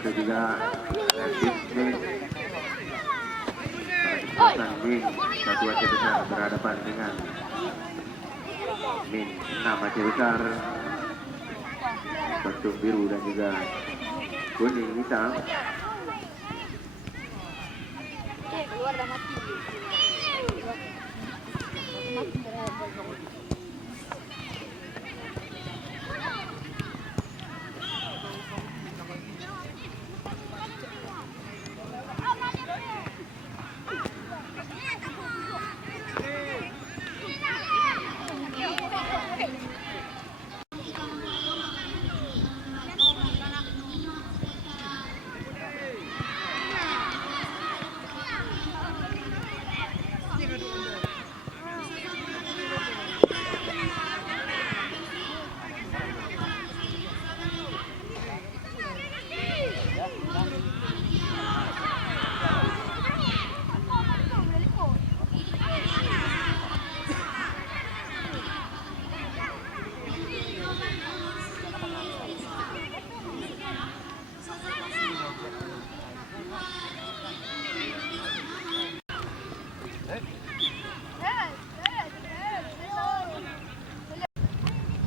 satu juga Min. Kesempatan Min, satu Aceh Besar berhadapan dengan Min 6 Aceh Besar. Bentuk biru dan juga kuning hitam. Keluar dah mati.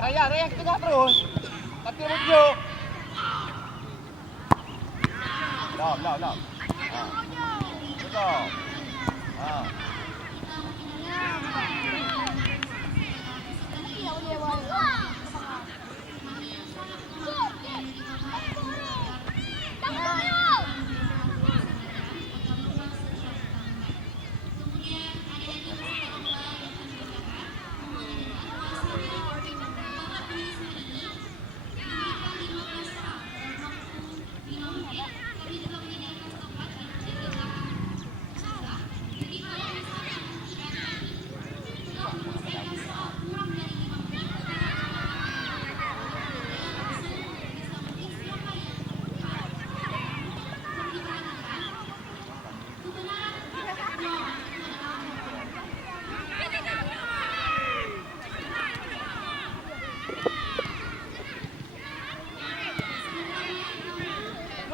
Raya ke tengah terus. Tapi rujuk. Lam. Ha. Betul. Ha.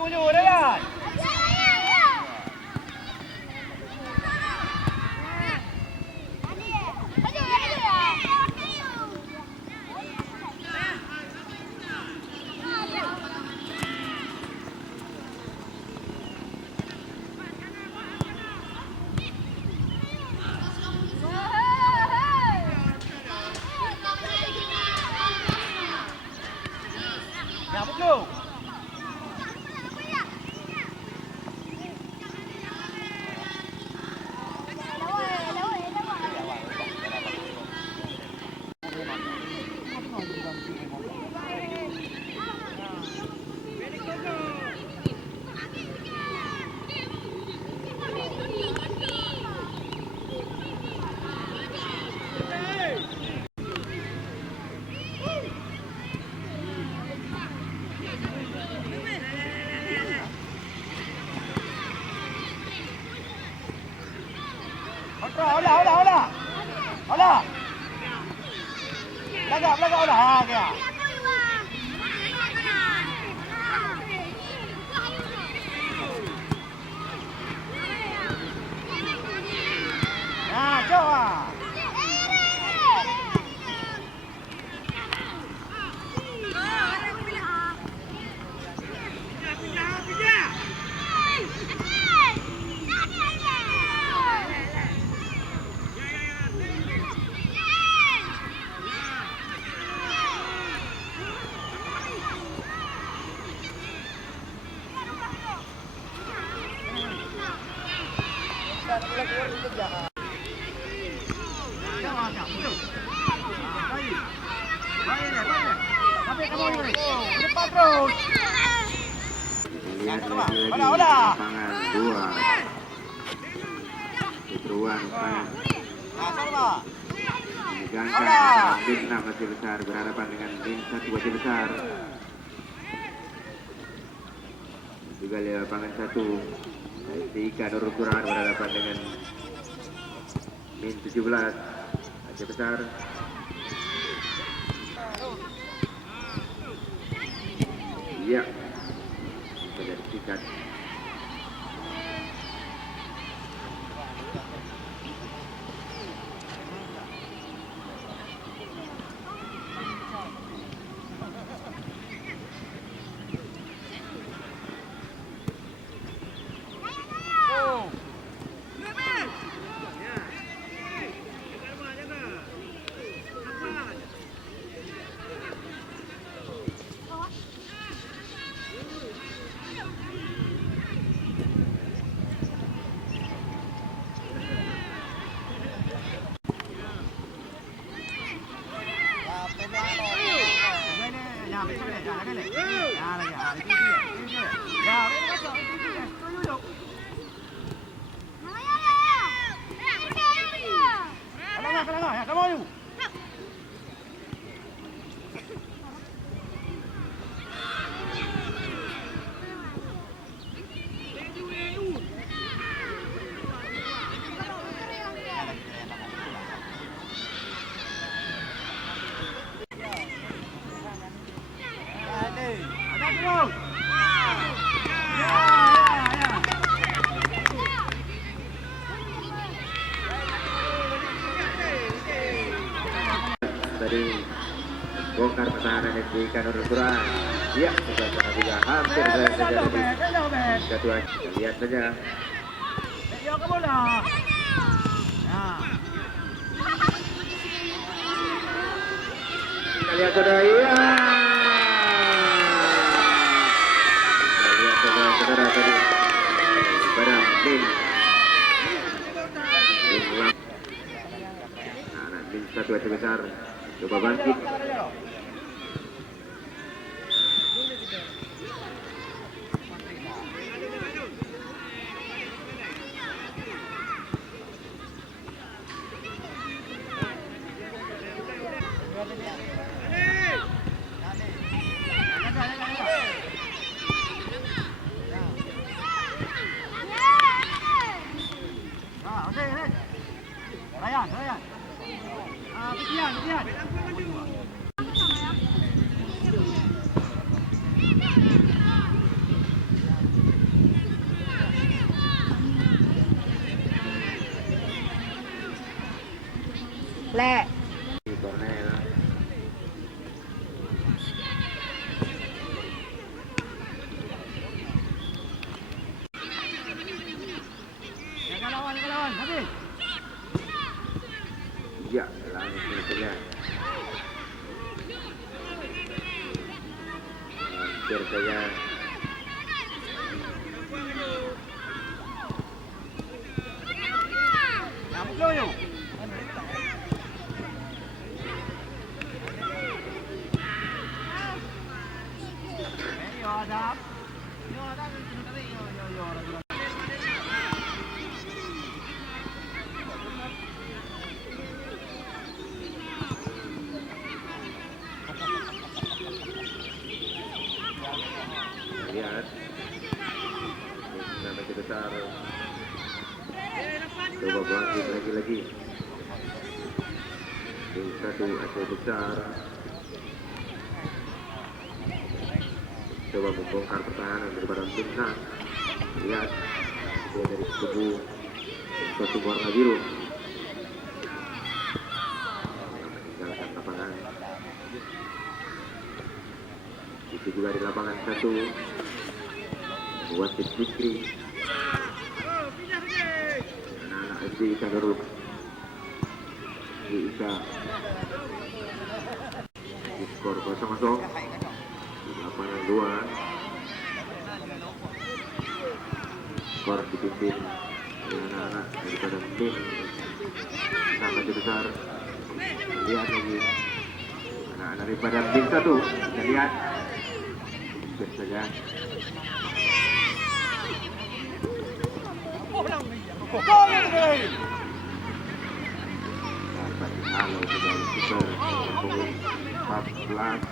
Dulu dah kan? Ya betul. Olah. Belagak olah. Ha kaya. Nah, coba. Lihat lagi lapangan 2 Petruan menegangkan Min 6 Aceh Besar berhadapan dengan Min 1 Aceh Besar. Juga di lapangan 1 Ika Nurul Quran berhadapan dengan Min 17 Aceh Besar. Ya, Richard. Tadi bongkar pertahanan di Kanur Quran. Ya, sudah sana juga hampir saja di ketua. Lihat saja. Kita lihat saudara, iya. Kita lihat saudara tadi. Pada Bin. Nah, Bin satu besar. Coba bangkit. Le. Cornell. Jaga lawan, habis. Ya, langsung saja. Hampir saja. Lihat, nama besar. Coba bangkit lagi. Tim satu Aceh besar. Coba membongkar pertahanan daripada Timnas. Lihat, dia dari kubu satu warna biru. Meninggalkan lapangan. Itu juga di lapangan satu. Wasit Fikri. Anak-anak SD Kanuruk. Di Isa. Di skor 0-0. Di lapangan 2. Skor dipimpin oleh anak-anak daripada tim sangat besar. Lihat lagi anak-anak daripada tim satu. Kita lihat saja. Dapat halo sebagai super punggung 14.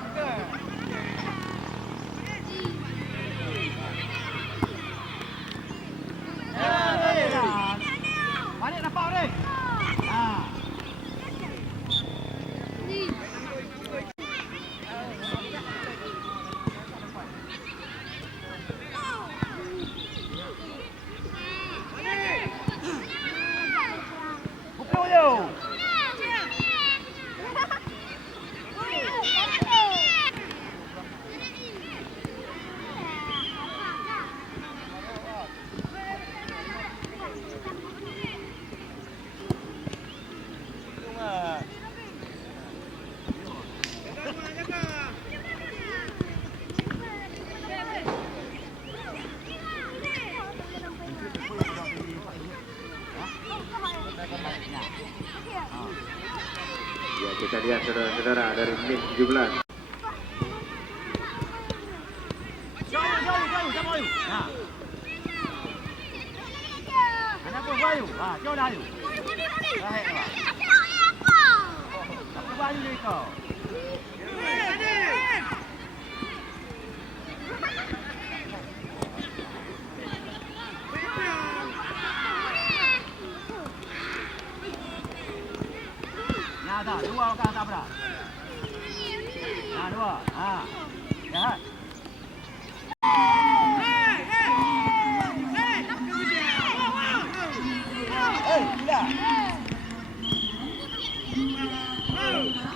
Balik dapat ni. you. Ya, kita lihat saudara-saudara dari MIN 17. Jauh, sama you. Nah. Mana pun you. Jauh dah you. Baik lah. Apa baju ni kau? Nah, dua orang tak berapa. Nah, dua. Jahat. Gila.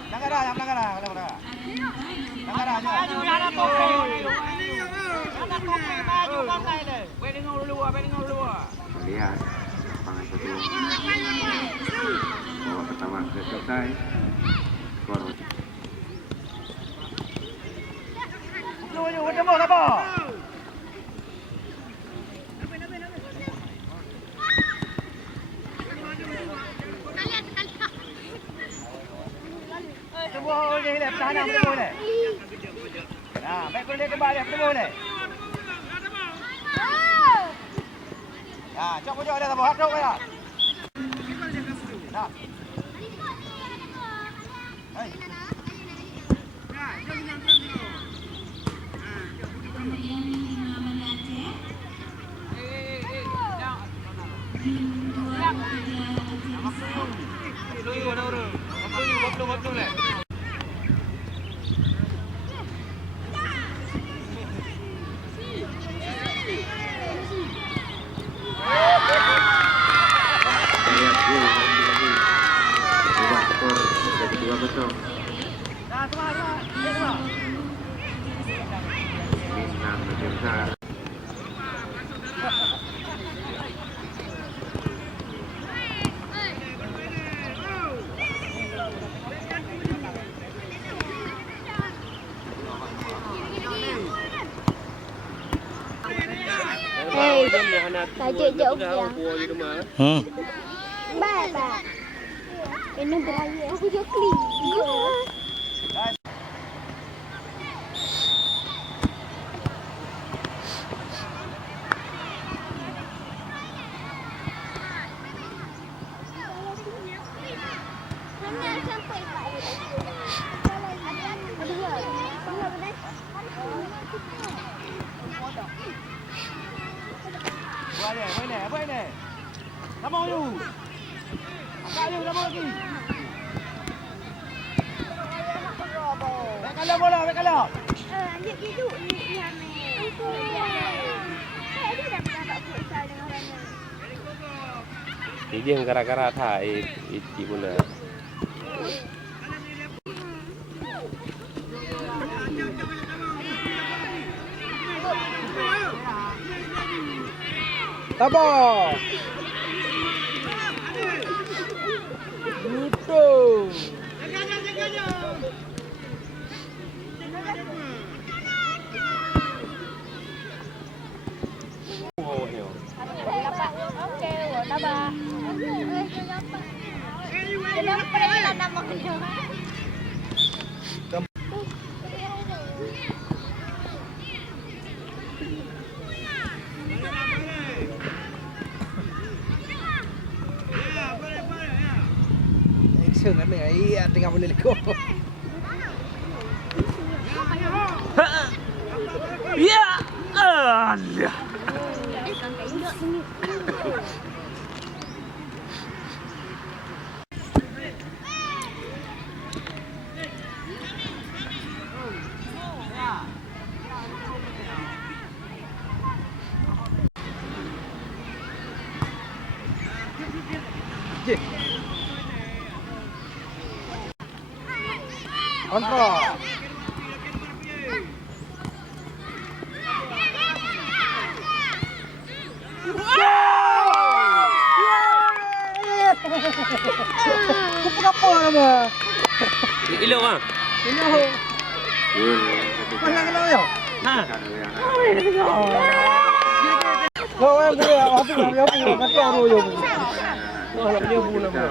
Langgar dah, langgar dah. Langgar dah. Maju anak topi. Anak topi maju pakai deh. Baik dengar dulu. Lihat lapangan kedua. Babak pertama sudah selesai. Skor bertemu apa? Bertemu boleh, pertahanan bertemu boleh. Nah, baik boleh kembali bertemu boleh. Cok pojok ada tak? Cok ada. Nah. Hai. Tajuk jauh yang. Ba. Ini beraya aku je clean. Apa ini? Sama you. Apa you sama lagi? Baik kalah bola, baik kalah. Dia duduk ni Hamid. Saya dah dapat futsal dengan Rana. Ini yang gara-gara thai itu pula. Tabo. Luto. Kenapa dia nama dia? Action kan ni, iya tengah boleh lekuk. Ya, Allah. Kontrol. Kenapa nama? Ilok ah. Ilok. Gol yang ketiga. Mana kenal yo? Ha. Karena Kau yang boleh apa yang boleh kata aro yo. Oh, nak dia pun nama.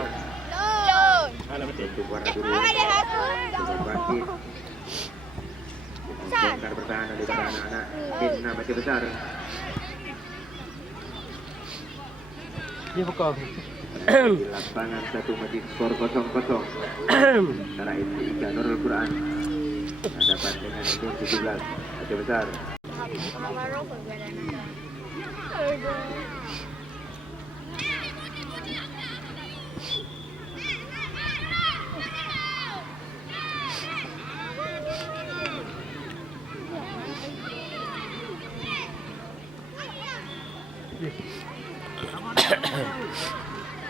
untuk warna biru dengan bangkit bongkar pertahanan daripada anak-anak Himna masih besar. Dia buka. Di lapangan satu masih skor 0-0 antara Ika Nurul Quran hadapan dengan Indun 17 masih besar.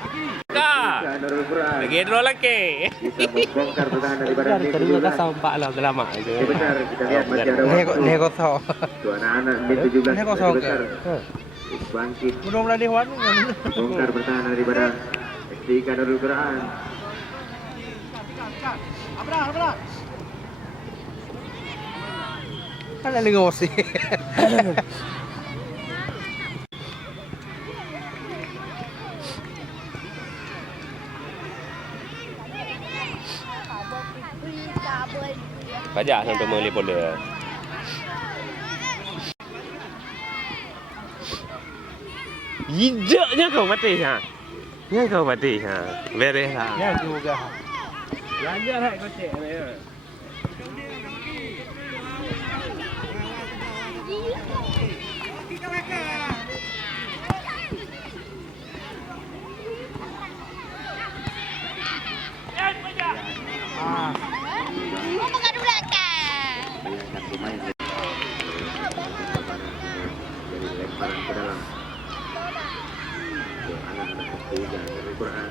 Ika Nurul Quran Lagi draw lagi. bisa membongkar pertahanan daripada Indun Tadi kita 17 sampak lah lama itu. masih besar. Kita lihat masih ada waktu. Dia kosong. Dua anak-anak Indun 17 Dia masih kosong ke? besar. Bangkit Mudah-mudahan dia wan. bongkar pertahanan daripada Ika Nurul Quran. Kan ada ngosi. Pajak sampai meli bola. Ijaknya kau mati ha. Ya kau mati ha. Beres lah. Ya juga. Belajar lah kau cek ni. Ah. Mau makan dulu kan? Bayangkan pemain dari lemparan ke dalam untuk anak-anak Ika Nurul Quran.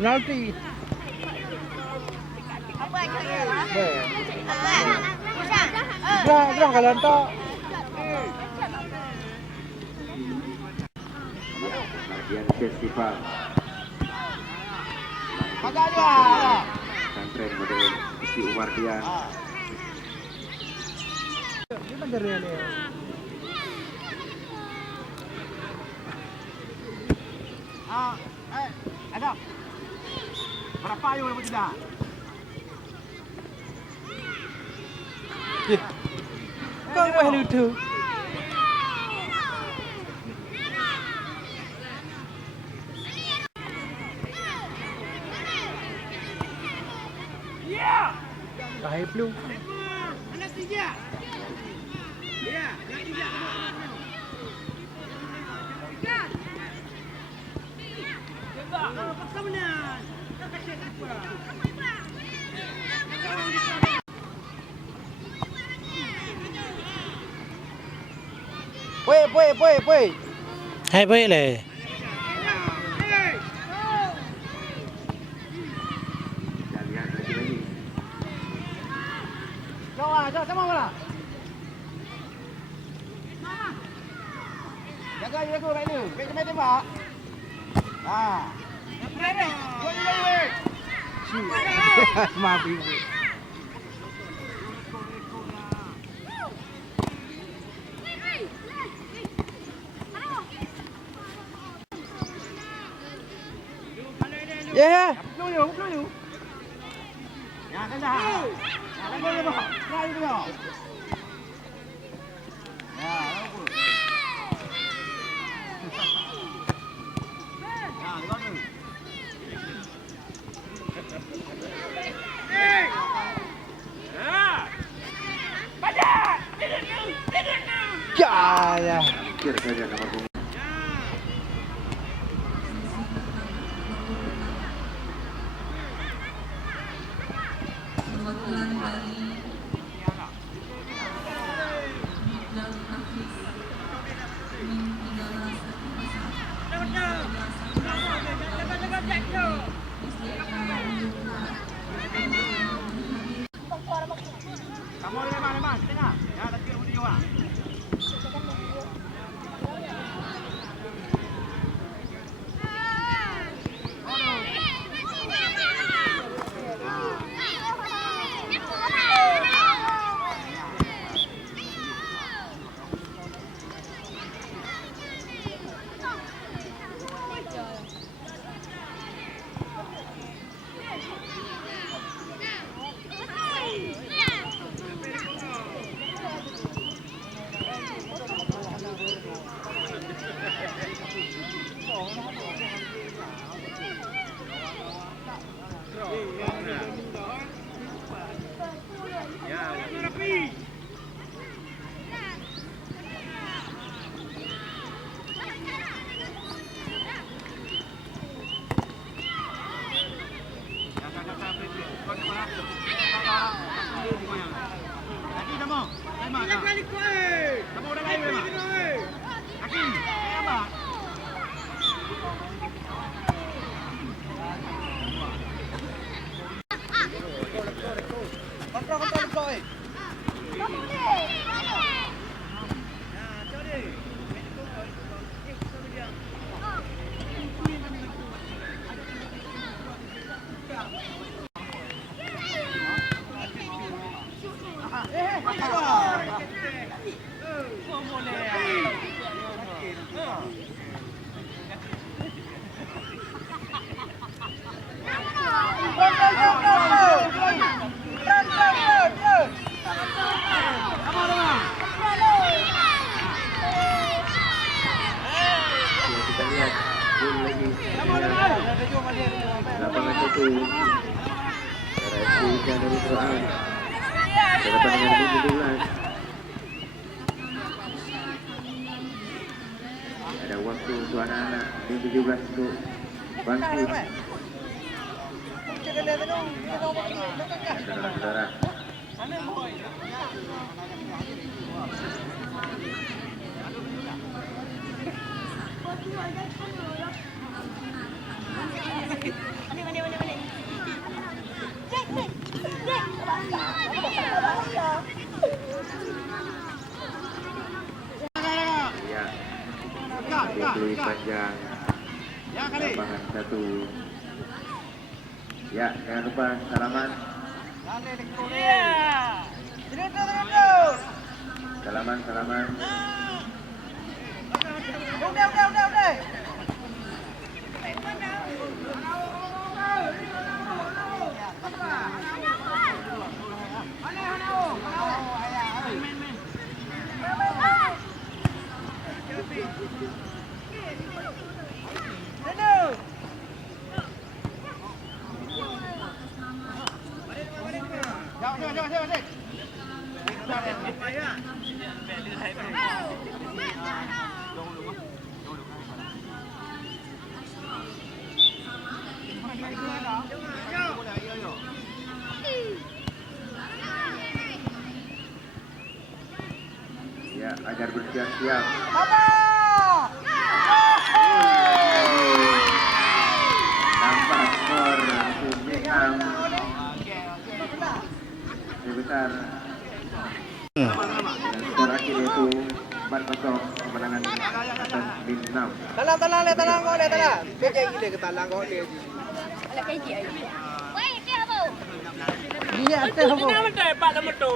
Nanti. Gerah kalau tak. Bagian festival Agak dia. pesantren model Isi Umar Dian. Ini benar ni. Ada. Berapa ayo dapat tidak? Kau boleh lutu. Kahit blue. Anak tiga. Ya, anak tiga. Puy. Hai puy le. Kita lihat lagi-lagi. Jauh sama bola. Jaga kat ni. Baik tembak. Ah. Maaf ibu. Ya. Pukul. Ya, kan dah. Kan boleh bah. Try dia. Ya, pukul. Ya, gol tu. Ya. Pikir saja nomor punggung. Kita lihat gol lagi. Lapangan satu. RFC Kanur Quran. Berhadapan dengan tim 17. Ada waktu untuk anak-anak tim 17 untuk bangkit. Saudara-saudara. Ya, Beli panjang. Lapangan satu. Ya, jangan lupa salaman. Salaman. Udah. Ya, agar bersiap-siap. Nampak skor Vietnam sebesar dan skor akhir itu 4-0 kemenangan atas Vietnam. Tenang kau tenang. Dia gila ke talang kau dia. Weh, dia apa? Dia ada apa? Kenapa tak dapat nama tu?